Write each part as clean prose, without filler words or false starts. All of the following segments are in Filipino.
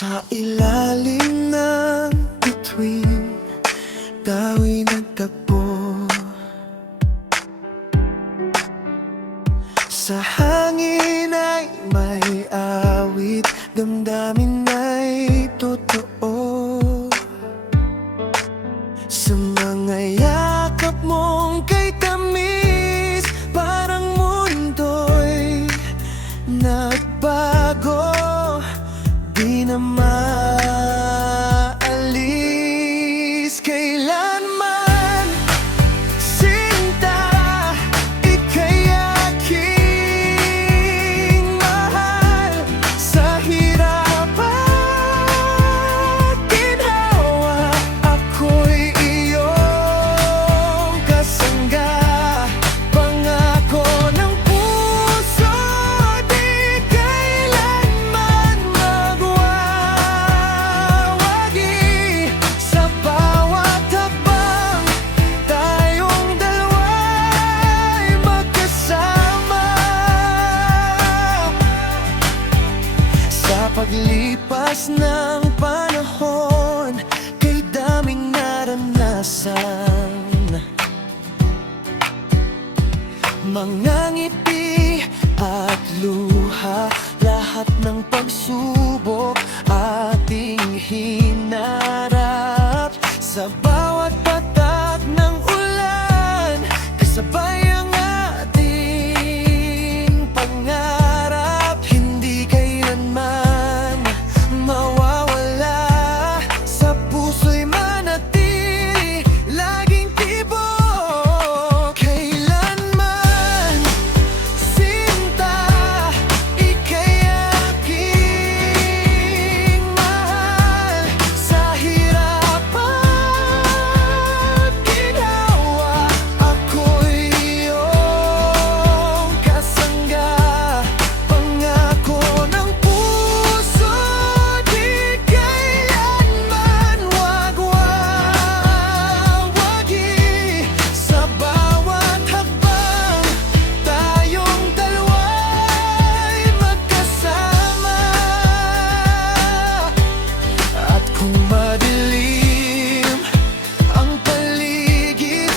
Sa ilalim ng bituin, tayo'y nagtagpo. Sa hangin ay may awit, damdamin ay totoo. Sa mga yakap mong kay tamis, parang mundo'y nagbago. Di na maalis kailanman, sinta, ika'y aking mahal. Sa hirap at ginhawa, ako'y iyong kasangga. Pangako ng puso, di kailanman magwawagi. Sa bawat hakbang, tayong dalawa'y magkasama. Sa paglipas ng panahon, kay daming naranasan, mga ngiti at luha, lahat ng pagsubok ating hinarap. Sa bawat patak ng ulan, kasabay ang ating pangarap. Hindi kailanman mawawala, sa puso'y manatili, laging tibok. Kailanman, sinta, ika'y aking mahal. Sa hirap at ginhawa, ako'y iyong kasangga. Pangako ng puso, di kailanman wagwawagi. Sa bawat hakbang, tayong dalawa'y magkasama. At kung madilim ang paligid,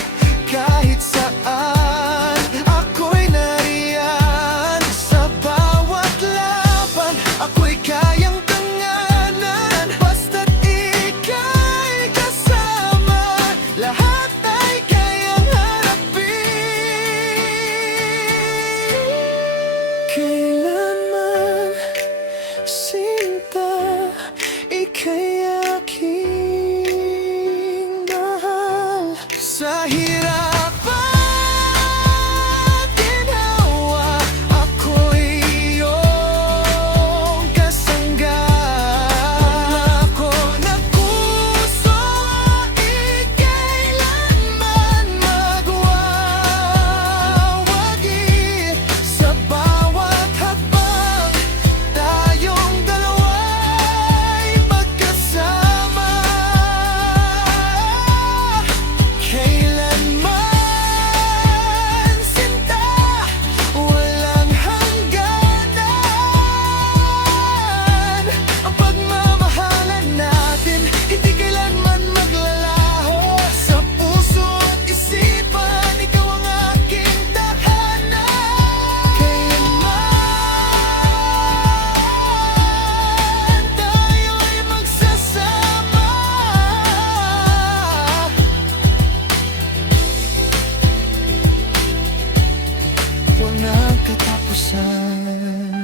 kahit saan, ako'y nariyan. Sa bawat laban, ako'y kayang tanganan. Basta't ika'y kasama, lahat ay kayang harapin. Kailanman, sinta, ika'y aking mahal. Sa hirap at ginhawa, ako'y iyong kasangga. Pangako ng puso, ikailanman magwawagi. Sa bawat hakbang, tayong dalawa'y magkasama. Kailanman, sinta, walang hangganan. Ang pagmamahalan natin, hindi kailanman maglalaho. Sa puso at isipan, ikaw ang aking tahanan. Kailanman, tayo'y magsasama. Walang katapusan.